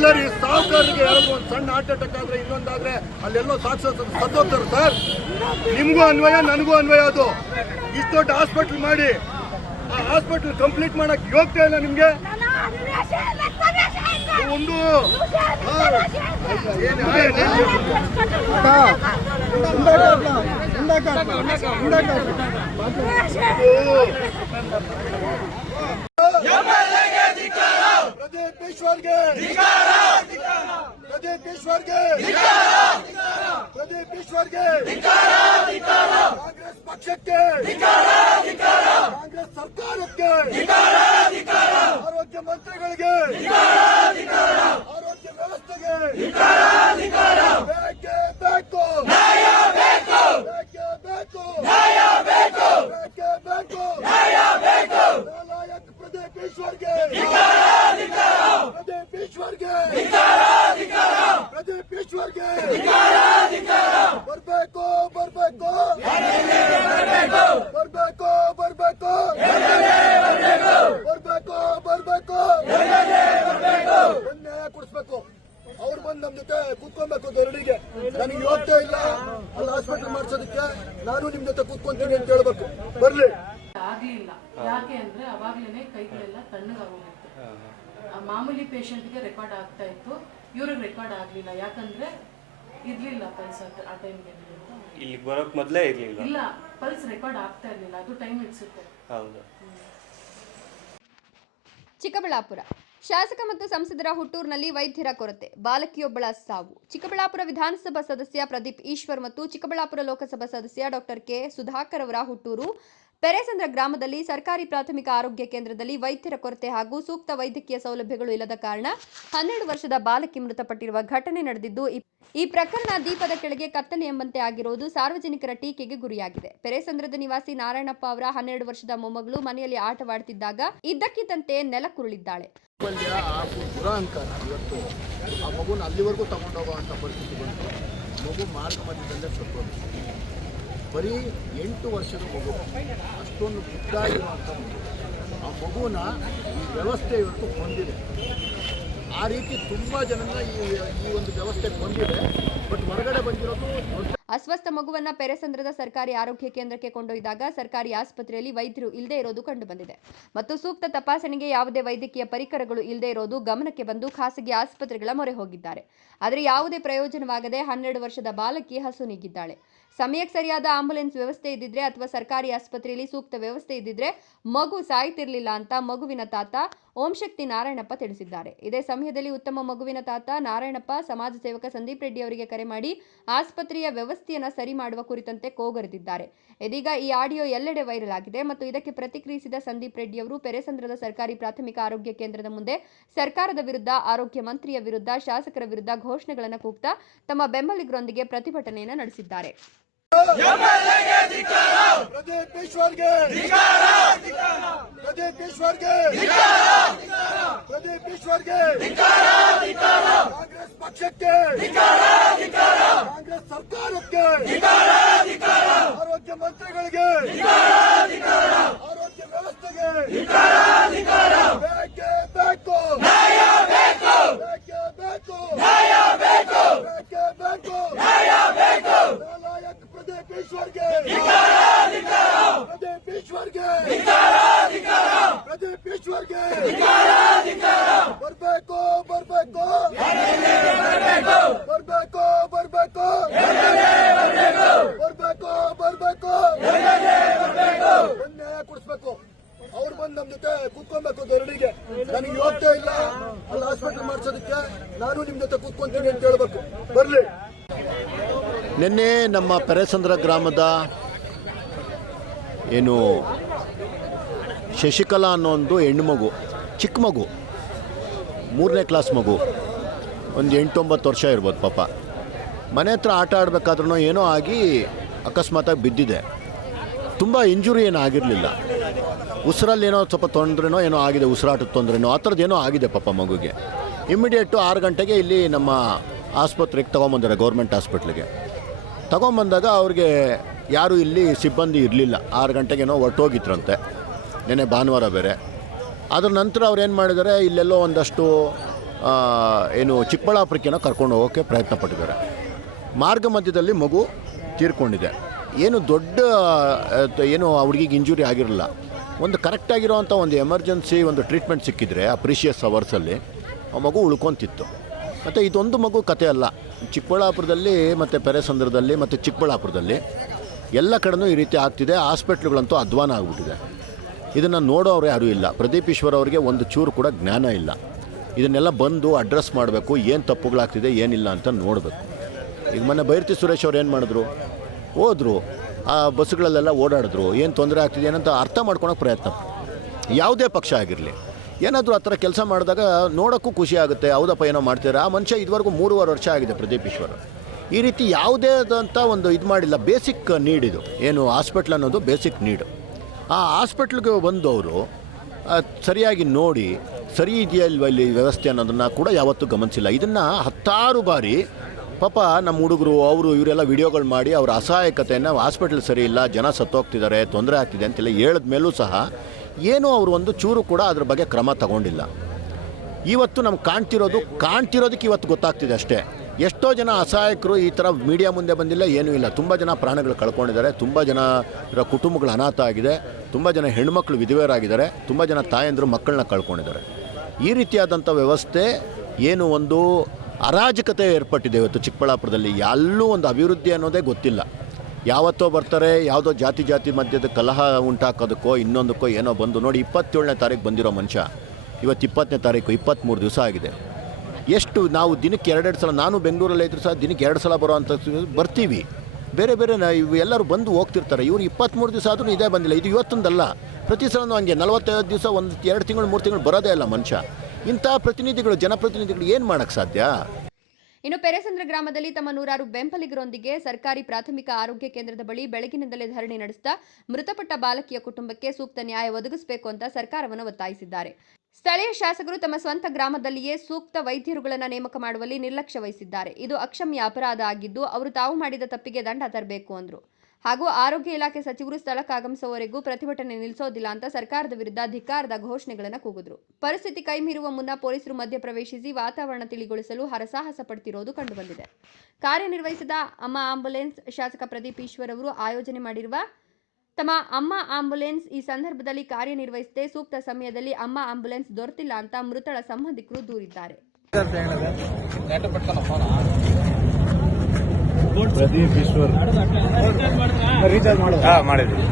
ಎಲ್ಲರೂ ಸಾಹುಕಾರರಿಗೆ ಯಾರಾದ್ರೂ ಒಂದು ಸಣ್ಣ ಹಾರ್ಟ್ ಅಟ್ಯಾಕ್ ಆದರೆ ಇನ್ನೊಂದಾದರೆ ಅಲ್ಲೆಲ್ಲೋ ಸತ್ತೋಗ್ತಾರೆ ಸರ್. ನಿಮಗೂ ಅನ್ವಯ, ನನಗೂ ಅನ್ವಯ. ಅದು ಇಷ್ಟು ದೊಡ್ಡ ಹಾಸ್ಪಿಟ್ಲ್ ಮಾಡಿ ಆ ಹಾಸ್ಪಿಟ್ಲ್ ಕಂಪ್ಲೀಟ್ ಮಾಡಕ್ಕೆ ಯೋಗ್ಯತೆ ಇಲ್ಲ ನಿಮಗೆ. ಒಂದು ಪ್ರದೀಪ್ ಈಶ್ವರ್ಗೆ, ಪ್ರದೀಪ್ ಈಶ್ವರ್ಗೆ, ಪ್ರದೀಪ್ ಈಶ್ವರ್ಗೆ, ಕಾಂಗ್ರೆಸ್ ಪಕ್ಷಕ್ಕೆ, ಕಾಂಗ್ರೆಸ್ ಸರ್ಕಾರಕ್ಕೆ, ಆರೋಗ್ಯ ಮಂತ್ರಿಗಳಿಗೆ, ಆರೋಗ್ಯ ವ್ಯವಸ್ಥೆಗೆ ಬೇಕೇ ಬೇಕು, ಬೇಕೇ ಬೇಕು, ಬೇಕೇ ಬೇಕು. ನಾಲಾಯಕ್ ಪ್ರದೀಪ್ ಈಶ್ವರ್ಗೆ, ಪ್ರದೀಪ್ ಈಶ್ವರ್ಗೆ, ಪ್ರದೀಪ್ ಈಶ್ವರ್ಗೆ ಬರ್ಬೇಕು, ಬರ್ಬೇಕು, ಬರ್ಬೇಕು, ಬರ್ಬೇಕು, ಬರ್ಬೇಕು, ಬರ್ಬೇಕು. ನ್ಯಾಯ ಕೊಡಿಸ್ಬೇಕು. ಅವ್ರು ಬಂದು ನಮ್ ಜೊತೆ ಕೂತ್ಕೊಬೇಕು ಧರಣಿಗೆ. ನನಗೆ ಯೋಗ್ಯತೆ ಇಲ್ಲ ಅಲ್ಲಿ ಹಾಸ್ಪಿಟಲ್ ಮಾಡ್ಸೋದಕ್ಕೆ, ನಾನು ನಿಮ್ ಜೊತೆ ಕೂತ್ಕೊಂತೀನಿ ಅಂತ ಹೇಳ್ಬೇಕು. ಬರ್ಲಿ. ಆಗ್ಲಿಲ್ಲ. ಯಾಕೆ ಅಂದ್ರೆ ಅವಾಗ್ಲೇನೆ ಕೈಗಳೆಲ್ಲ ತಣ್ಣಗಾಗೋಗಿತ್ತು. ಮಾಮೂಲಿ ಪೇಷಂಟ್ಗೆ ರೆಕಾರ್ಡ್ ಆಗ್ತಾ ಇತ್ತು, ಇವ್ರಿಗೆ ರೆಕಾರ್ಡ್ ಆಗ್ಲಿಲ್ಲ. ಯಾಕಂದ್ರೆ ಇರ್ಲಿಲ್ಲ ಪಲ್ಸ್ ಆ ಟೈಮ್ಗೆ. ಇಲ್ಲಿ ಬರೋಕ್ ಮೊದಲೇ ಇರ್ಲಿಲ್ಲ. ಇಲ್ಲ, ಪಲ್ಸ್ ರೆಕಾರ್ಡ್ ಆಗ್ತಾ ಇರ್ಲಿಲ್ಲ. ಅದು ಟೈಮ್ ಹಿಡಿಸುತ್ತೆ. ಹೌದು. ಚಿಕ್ಕಬಳ್ಳಾಪುರ ಶಾಸಕ ಮತ್ತು ಸಂಸದರ ಹುಟ್ಟೂರಿನಲ್ಲಿ ವೈದ್ಯರ ಕೊರತೆ, ಬಾಲಕಿಯೊಬ್ಬಳ ಸಾವು. ಚಿಕ್ಕಬಳ್ಳಾಪುರ ವಿಧಾನಸಭಾ ಸದಸ್ಯ ಪ್ರದೀಪ್ ಈಶ್ವರ್ ಮತ್ತು ಚಿಕ್ಕಬಳ್ಳಾಪುರ ಲೋಕಸಭಾ ಸದಸ್ಯ ಡಾಕ್ಟರ್ ಕೆ ಸುಧಾಕರ್ ಅವರ ಹುಟ್ಟೂರು ಪೆರೇಸಂದ್ರ ಗ್ರಾಮದಲ್ಲಿ ಸರ್ಕಾರಿ ಪ್ರಾಥಮಿಕ ಆರೋಗ್ಯ ಕೇಂದ್ರದಲ್ಲಿ ವೈದ್ಯರ ಕೊರತೆ ಹಾಗೂ ಸೂಕ್ತ ವೈದ್ಯಕೀಯ ಸೌಲಭ್ಯಗಳು ಇಲ್ಲದ ಕಾರಣ 12 ವರ್ಷದ ಬಾಲಕಿ ಮೃತಪಟ್ಟಿರುವ ಘಟನೆ ನಡೆದಿದ್ದು, ಈ ಪ್ರಕರಣ ದೀಪದ ಕೆಳಗೆ ಕತ್ತಲೆ ಎಂಬಂತೆ ಆಗಿರುವುದು ಸಾರ್ವಜನಿಕರ ಟೀಕೆಗೆ ಗುರಿಯಾಗಿದೆ. ಪೆರೇಸಂದ್ರದ ನಿವಾಸಿ ನಾರಾಯಣಪ್ಪ ಅವರ 12 ವರ್ಷದ ಮೊಮ್ಮಗಳು ಮನೆಯಲ್ಲಿ ಆಟವಾಡುತ್ತಿದ್ದಾಗ ಇದ್ದಕ್ಕಿದ್ದಂತೆ ನೆಲಕ್ಕುರುಳಿದ್ದಾಳೆ. ಇವತ್ತು ಆ ಮಗುನ ಅಲ್ಲಿವರೆಗೂ ತಗೊಂಡೋಗುವಂಥ ಪರಿಸ್ಥಿತಿ ಬಂತು. ಮಗು ಮಾರ್ಗ ಮಧ್ಯದಲ್ಲೇ ಸತ್ತೋದು. ಬರೀ 8 ವರ್ಷದ ಮಗು, ಅಷ್ಟೊಂದು ಮುದ್ದಾಗಿರುವಂಥ ಮಗು. ಆ ಮಗುನ ಈ ವ್ಯವಸ್ಥೆ ಇವತ್ತು ಹೊಂದಿದೆ. ಆ ರೀತಿ ತುಂಬ ಜನನ ಈ ಒಂದು ವ್ಯವಸ್ಥೆ ಹೊಂದಿದೆ. ಬಟ್ ಹೊರಗಡೆ ಬಂದಿರೋದು ಅಸ್ವಸ್ಥ ಮಗುವನ್ನ ಪೆರೇಸಂದ್ರದ ಸರ್ಕಾರಿ ಆರೋಗ್ಯ ಕೇಂದ್ರಕ್ಕೆ ಕೊಂಡೊಯ್ದಾಗ ಸರ್ಕಾರಿ ಆಸ್ಪತ್ರೆಯಲ್ಲಿ ವೈದ್ಯರು ಇಲ್ಲದೆ ಇರೋದು ಕಂಡುಬಂದಿದೆ ಮತ್ತು ಸೂಕ್ತ ತಪಾಸಣೆಗೆ ಯಾವುದೇ ವೈದ್ಯಕೀಯ ಪರಿಕರಗಳು ಇಲ್ಲದೆ ಇರೋದು ಗಮನಕ್ಕೆ ಬಂದು ಖಾಸಗಿ ಆಸ್ಪತ್ರೆಗಳ ಮೊರೆ ಹೋಗಿದ್ದಾರೆ. ಆದರೆ ಯಾವುದೇ ಪ್ರಯೋಜನವಾಗದೆ 12 ವರ್ಷದ ಬಾಲಕಿ ಹಸು ನೀಗಿದ್ದಾಳೆ. ಸಮಯಕ್ಕೆ ಸರಿಯಾದ ಆಂಬುಲೆನ್ಸ್ ವ್ಯವಸ್ಥೆ ಇದ್ದಿದ್ರೆ ಅಥವಾ ಸರ್ಕಾರಿ ಆಸ್ಪತ್ರೆಯಲ್ಲಿ ಸೂಕ್ತ ವ್ಯವಸ್ಥೆ ಇದ್ದಿದ್ರೆ ಮಗು ಸಾಯ್ತಿರ್ಲಿಲ್ಲ ಅಂತ ಮಗುವಿನ ತಾತ ಓಂಶಕ್ತಿ ನಾರಾಯಣಪ್ಪ ತಿಳಿಸಿದ್ದಾರೆ. ಇದೇ ಸಮಯದಲ್ಲಿ ಉತ್ತಮ ಮಗುವಿನ ತಾತ ನಾರಾಯಣಪ್ಪ ಸಮಾಜ ಸೇವಕ ಸಂದೀಪ್ ರೆಡ್ಡಿ ಅವರಿಗೆ ಕರೆ ಮಾಡಿ ಆಸ್ಪತ್ರೆಯ ವ್ಯವಸ್ಥೆಯನ್ನು ಸರಿ ಮಾಡುವ ಕುರಿತಂತೆ ಕೋಗರೆದಿದ್ದಾರೆ. ಇದೀಗ ಈ ಆಡಿಯೋ ಎಲ್ಲೆಡೆ ವೈರಲ್ ಆಗಿದೆ ಮತ್ತು ಇದಕ್ಕೆ ಪ್ರತಿಕ್ರಿಯಿಸಿದ ಸಂದೀಪ್ ರೆಡ್ಡಿ ಅವರು ಪೆರೇಸಂದ್ರದ ಸರ್ಕಾರಿ ಪ್ರಾಥಮಿಕ ಆರೋಗ್ಯ ಕೇಂದ್ರದ ಮುಂದೆ ಸರ್ಕಾರದ ವಿರುದ್ಧ, ಆರೋಗ್ಯ ಮಂತ್ರಿಯ ವಿರುದ್ಧ, ಶಾಸಕರ ವಿರುದ್ಧ ಘೋಷಣೆಗಳನ್ನು ಕೂಗ್ತಾ ತಮ್ಮ ಬೆಂಬಲಿಗರೊಂದಿಗೆ ಪ್ರತಿಭಟನೆಯನ್ನು ನಡೆಸಿದ್ದಾರೆ. ಪ್ರದೀಪ್ ಈಶ್ವರ್ಗೆ, ಪ್ರದೀಪ್ ಈಶ್ವರ್ಗೆ, ಪ್ರದೀಪ್ ಈಶ್ವರ್ಗೆ, ಕಾಂಗ್ರೆಸ್ ಪಕ್ಷಕ್ಕೆ, ಕಾಂಗ್ರೆಸ್ ಸರ್ಕಾರಕ್ಕೆ, ಆರೋಗ್ಯ ಮಂತ್ರಿಗಳಿಗೆ, ಆರೋಗ್ಯ ವ್ಯವಸ್ಥೆಗೆ ಬೇಕೇ ಬೇಕು, ಬೇಕೇ ಬೇಕು, ಬೇಕೇ ಬೇಕು. ನಾಲಾಯಕ್ ಪ್ರದೀಪ್ ಈಶ್ವರ್ಗೆ, ಪ್ರದೀಪ್ ಈಶ್ವರ್ಗೆ, ಪ್ರದೀಪ್ ಈಶ್ವರ್ಗೆ ಬರ್ಬೇಕು, ಬರ್ಬೇಕು, ಬರ್ಬೇಕು, ಬರ್ಬೇಕು, ಬರ್ಬೇಕು, ಬರ್ಬೇಕು. ನ್ಯಾಯ ಕೊಡಿಸ್ಬೇಕು. ಅವ್ರು ಬಂದು ನಮ್ ಜೊತೆ ಕೂತ್ಕೊಬೇಕು ಧರಣಿಗೆ. ನನಗೆ ಯೋಗ್ಯತೆ ಇಲ್ಲ ಅಲ್ಲಿ ಹಾಸ್ಪಿಟಲ್ ಮಾಡ್ಸೋದಕ್ಕೆ, ನಾನು ನಿಮ್ ಜೊತೆ ಕೂತ್ಕೊಂತೀನಿ ಅಂತ ಹೇಳ್ಬೇಕು. ಬರ್ಲಿ. ನಿನ್ನೆ ನಮ್ಮ ಪೆರೇಸಂದ್ರ ಗ್ರಾಮದ ಏನು ಶಶಿಕಲಾ ಅನ್ನೋ ಒಂದು ಹೆಣ್ಣು ಮಗು, ಚಿಕ್ಕ ಮಗು, 3ನೇ ಕ್ಲಾಸ್ ಮಗು, ಒಂದು 8-9 ವರ್ಷ ಇರ್ಬೋದು ಪಾಪ. ಮನೆ ಹತ್ರ ಆಟ ಆಡಬೇಕಾದ್ರೂ ಏನೋ ಆಗಿ ಅಕಸ್ಮಾತಾಗಿ ಬಿದ್ದಿದೆ. ತುಂಬ ಇಂಜುರಿ ಏನೂ ಆಗಿರಲಿಲ್ಲ. ಉಸಿರಲ್ಲಿ ಏನೋ ಸ್ವಲ್ಪ ತೊಂದರೆನೋ ಏನೋ ಆಗಿದೆ, ಉಸಿರಾಟದ ತೊಂದರೆನೋ ಆ ಥರದ್ದು ಏನೋ ಆಗಿದೆ ಪಾಪ ಮಗುಗೆ. ಇಮ್ಮಿಡಿಯೇಟು 6 ಗಂಟೆಗೆ ಇಲ್ಲಿ ನಮ್ಮ ಆಸ್ಪತ್ರೆಗೆ ತೊಗೊಂಬಂದಾರೆ, ಗೌರ್ಮೆಂಟ್ ಹಾಸ್ಪಿಟ್ಲಿಗೆ. ತಗೊಂಬಂದಾಗ ಅವ್ರಿಗೆ ಯಾರೂ ಇಲ್ಲಿ ಸಿಬ್ಬಂದಿ ಇರಲಿಲ್ಲ. 6 ಗಂಟೆಗೇನೋ ಹೊರಟೋಗಿದ್ರಂತೆ, ನೆನ್ನೆ ಭಾನುವಾರ ಬೇರೆ. ಅದರ ನಂತರ ಅವ್ರು ಏನು ಮಾಡಿದ್ದಾರೆ, ಇಲ್ಲೆಲ್ಲೋ ಒಂದಷ್ಟು ಏನು ಚಿಕ್ಕಬಳ್ಳಾಪುರಕ್ಕೇನೋ ಕರ್ಕೊಂಡು ಹೋಗೋಕ್ಕೆ ಪ್ರಯತ್ನ ಪಟ್ಟಿದ್ದಾರೆ. ಮಾರ್ಗ ಮಧ್ಯದಲ್ಲಿ ಮಗು ತೀರ್ಕೊಂಡಿದೆ. ಏನು ದೊಡ್ಡ ಏನು ಆ ಹುಡುಗಿಗೆ ಇಂಜುರಿ ಆಗಿರಲಿಲ್ಲ. ಒಂದು ಕರೆಕ್ಟಾಗಿರೋವಂಥ ಒಂದು ಎಮರ್ಜೆನ್ಸಿ ಒಂದು ಟ್ರೀಟ್ಮೆಂಟ್ ಸಿಕ್ಕಿದ್ರೆ ಆ ಪ್ರೀಶಿಯಸ್ ಅವರ್ಸಲ್ಲಿ ಆ ಮಗು ಉಳ್ಕೊತಿತ್ತು. ಮತ್ತು ಇದೊಂದು ಮಗು ಕತೆ ಅಲ್ಲ, ಚಿಕ್ಕಬಳ್ಳಾಪುರದಲ್ಲಿ ಮತ್ತು ಪೆರೇಸಂದ್ರದಲ್ಲಿ ಮತ್ತು ಚಿಕ್ಕಬಳ್ಳಾಪುರದಲ್ಲಿ ಎಲ್ಲ ಕಡೆನೂ ಈ ರೀತಿ ಆಗ್ತಿದೆ. ಹಾಸ್ಪಿಟ್ಲ್ಗಳಂತೂ ಅಧ್ವಾನ ಆಗಿಬಿಟ್ಟಿದೆ. ಇದನ್ನು ನೋಡೋರು ಯಾರೂ ಇಲ್ಲ. ಪ್ರದೀಪ್ ಈಶ್ವರ್ ಅವರಿಗೆ ಒಂದು ಚೂರು ಕೂಡ ಜ್ಞಾನ ಇಲ್ಲ. ಇದನ್ನೆಲ್ಲ ಬಂದು ಅಡ್ರೆಸ್ ಮಾಡಬೇಕು, ಏನು ತಪ್ಪುಗಳಾಗ್ತಿದೆ ಏನಿಲ್ಲ ಅಂತ ನೋಡಬೇಕು. ಈಗ ಮೊನ್ನೆ ಬೈರತಿ ಸುರೇಶ್ ಅವ್ರು ಏನು ಮಾಡಿದ್ರು, ಹೋದರು ಆ ಬಸ್ಸುಗಳಲ್ಲೆಲ್ಲ ಓಡಾಡಿದ್ರು, ಏನು ತೊಂದರೆ ಆಗ್ತಿದೆ ಏನಂತ ಅರ್ಥ ಮಾಡ್ಕೊಳೋಕೆ ಪ್ರಯತ್ನ. ಯಾವುದೇ ಪಕ್ಷ ಆಗಿರಲಿ ಏನಾದರೂ ಆ ಥರ ಕೆಲಸ ಮಾಡಿದಾಗ ನೋಡೋಕ್ಕೂ ಖುಷಿ ಆಗುತ್ತೆ. ಹೌದಪ್ಪ ಏನೋ ಮಾಡ್ತಾರೆ. ಆ ಮನುಷ್ಯ ಇದುವರೆಗೂ 3.5 ವರ್ಷ ಆಗಿದೆ ಪ್ರದೀಪ್ ಈಶ್ವರ್. ಈ ರೀತಿ ಯಾವುದೇ ಆದಂಥ ಒಂದು ಇದು ಮಾಡಿಲ್ಲ. ಬೇಸಿಕ್ ನೀಡ್ ಇದು, ಏನು ಹಾಸ್ಪಿಟ್ಲ್ ಅನ್ನೋದು ಬೇಸಿಕ್ ನೀಡು. ಆ ಹಾಸ್ಪಿಟ್ಲಿಗೆ ಬಂದು ಅವರು ಸರಿಯಾಗಿ ನೋಡಿ ಸರಿ ಇದೆಯಲ್ವ ಇಲ್ಲಿ ವ್ಯವಸ್ಥೆ ಅನ್ನೋದನ್ನು ಕೂಡ ಯಾವತ್ತೂ ಗಮನಿಸಿಲ್ಲ. ಇದನ್ನು 10 ಬಾರಿ ಪಾಪ ನಮ್ಮ ಹುಡುಗರು ಅವರು ಇವರೆಲ್ಲ ವಿಡಿಯೋಗಳು ಮಾಡಿ ಅವರ ಅಸಹಾಯಕತೆಯನ್ನು ಹಾಸ್ಪಿಟ್ಲ್ ಸರಿ ಇಲ್ಲ, ಜನ ಸತ್ತೋಗ್ತಿದ್ದಾರೆ, ತೊಂದರೆ ಆಗ್ತಿದೆ ಅಂತೆಲ್ಲ ಹೇಳಿದ ಮೇಲೂ ಸಹ ಏನೂ ಅವರು ಒಂದು ಚೂರು ಕೂಡ ಅದ್ರ ಬಗ್ಗೆ ಕ್ರಮ ತಗೊಂಡಿಲ್ಲ. ಇವತ್ತು ನಮ್ಗೆ ಕಾಣ್ತಿರೋದಕ್ಕೆ ಇವತ್ತು ಗೊತ್ತಾಗ್ತಿದೆ ಅಷ್ಟೇ. ಎಷ್ಟೋ ಜನ ಅಸಹಾಯಕರು ಈ ಥರ ಮೀಡಿಯಾ ಮುಂದೆ ಬಂದಿಲ್ಲ, ಏನೂ ಇಲ್ಲ. ತುಂಬ ಜನ ಪ್ರಾಣಗಳು ಕಳ್ಕೊಂಡಿದ್ದಾರೆ, ತುಂಬ ಜನ ಕುಟುಂಬಗಳು ಅನಾಥ ಆಗಿದೆ, ತುಂಬ ಜನ ಹೆಣ್ಮಕ್ಳು ವಿಧವೆಯರಾಗಿದ್ದಾರೆ, ತುಂಬ ಜನ ತಾಯಂದರು ಮಕ್ಕಳನ್ನ ಕಳ್ಕೊಂಡಿದ್ದಾರೆ. ಈ ರೀತಿಯಾದಂಥ ವ್ಯವಸ್ಥೆ ಏನು ಒಂದು ಅರಾಜಕತೆ ಏರ್ಪಟ್ಟಿದೆ ಇವತ್ತು ಚಿಕ್ಕಬಳ್ಳಾಪುರದಲ್ಲಿ. ಎಲ್ಲೂ ಒಂದು ಅಭಿವೃದ್ಧಿ ಅನ್ನೋದೇ ಗೊತ್ತಿಲ್ಲ. ಯಾವತ್ತೋ ಬರ್ತಾರೆ, ಯಾವುದೋ ಜಾತಿ ಮಧ್ಯದ ಕಲಹ ಉಂಟಾಕೋದಕ್ಕೋ ಇನ್ನೊಂದಕ್ಕೋ ಏನೋ ಬಂದು ನೋಡಿ 27ನೇ ತಾರೀಕು ಬಂದಿರೋ ಮನುಷ್ಯ ಇವತ್ತು 20ನೇ ತಾರೀಕು 23 ದಿವಸ ಆಗಿದೆ. ಎಷ್ಟು ನಾವು ದಿನಕ್ಕೆ 2 ಸಲ, ನಾನು ಬೆಂಗಳೂರಲ್ಲೇ ಇದ್ದರೂ ಸಹ ದಿನಕ್ಕೆ 2 ಸಲ ಬರೋ ಅಂಥ ಬರ್ತೀವಿ. ಬೇರೆ ಎಲ್ಲರೂ ಬಂದು ಹೋಗ್ತಿರ್ತಾರೆ. ಇವರು 23 ದಿವಸ ಆದರೂ ಇದೇ ಬಂದಿಲ್ಲ. ಇದು ಇವತ್ತೊಂದಲ್ಲ, ಪ್ರತಿ ಸಲನೂ ಹಂಗೆ 45 ದಿವಸ, 2 ತಿಂಗಳು 3 ತಿಂಗಳು ಬರೋದೇ ಇಲ್ಲ ಮನುಷ್ಯ. ಇಂಥ ಪ್ರತಿನಿಧಿಗಳು, ಜನಪ್ರತಿನಿಧಿಗಳು ಏನು ಮಾಡೋಕ್ಕೆ ಸಾಧ್ಯ? ಇನ್ನು ಪೆರೇಸಂದ್ರ ಗ್ರಾಮದಲ್ಲಿ ತಮ್ಮ 100 ಬೆಂಬಲಿಗರೊಂದಿಗೆ ಸರ್ಕಾರಿ ಪ್ರಾಥಮಿಕ ಆರೋಗ್ಯ ಕೇಂದ್ರದ ಬಳಿ ಬೆಳಗಿನಿಂದಲೇ ಧರಣಿ ನಡೆಸುತ್ತಾ ಮೃತಪಟ್ಟ ಬಾಲಕಿಯ ಕುಟುಂಬಕ್ಕೆ ಸೂಕ್ತ ನ್ಯಾಯ ಒದಗಿಸಬೇಕು ಅಂತ ಸರ್ಕಾರವನ್ನು ಒತ್ತಾಯಿಸಿದ್ದಾರೆ. ಸ್ಥಳೀಯ ಶಾಸಕರು ತಮ್ಮ ಸ್ವಂತ ಗ್ರಾಮದಲ್ಲಿಯೇ ಸೂಕ್ತ ವೈದ್ಯರುಗಳನ್ನು ನೇಮಕ ಮಾಡುವಲ್ಲಿ ನಿರ್ಲಕ್ಷ್ಯ ವಹಿಸಿದ್ದಾರೆ. ಇದು ಅಕ್ಷಮ್ಯ ಅಪರಾಧ ಆಗಿದ್ದು ಅವರು ತಾವು ಮಾಡಿದ ತಪ್ಪಿಗೆ ದಂಡ ತರಬೇಕು ಅಂದರು. ಹಾಗೂ ಆರೋಗ್ಯ ಇಲಾಖೆ ಸಚಿವರು ಸ್ಥಳಕ್ಕೆ ಆಗಮಿಸುವವರೆಗೂ ಪ್ರತಿಭಟನೆ ನಿಲ್ಲಿಸೋದಿಲ್ಲ ಅಂತ ಸರ್ಕಾರದ ವಿರುದ್ಧ ಧಿಕ್ಕಾರದ ಘೋಷಣೆಗಳನ್ನು ಕೂಗಿದ್ರು. ಪರಿಸ್ಥಿತಿ ಕೈಮೀರುವ ಮುನ್ನ ಪೊಲೀಸರು ಮಧ್ಯಪ್ರವೇಶಿಸಿ ವಾತಾವರಣ ತಿಳಿಗೊಳಿಸಲು ಹರಸಾಹಸ ಪಡುತ್ತಿರುವುದು ಕಂಡುಬಂದಿದೆ. ಕಾರ್ಯನಿರ್ವಹಿಸಿದ ಅಮ್ಮ ಆಂಬುಲೆನ್ಸ್ ಶಾಸಕ ಪ್ರದೀಪ್ ಈಶ್ವರ್ ಅವರು ಆಯೋಜನೆ ಮಾಡಿರುವ ತಮ್ಮ ಅಮ್ಮ ಆಂಬುಲೆನ್ಸ್ ಈ ಸಂದರ್ಭದಲ್ಲಿ ಕಾರ್ಯನಿರ್ವಹಿಸದೆ ಸೂಕ್ತ ಸಮಯದಲ್ಲಿ ಅಮ್ಮ ಆಂಬುಲೆನ್ಸ್ ದೊರೆತಿಲ್ಲ ಅಂತ ಮೃತಳ ಸಂಬಂಧಿಕರು ದೂರಿದ್ದಾರೆ. ಪ್ರದೀಪ್ ಈಶ್ವರ್ ರೀಚಾರ್ಜ್ ಮಾಡಿದ್ವಿ.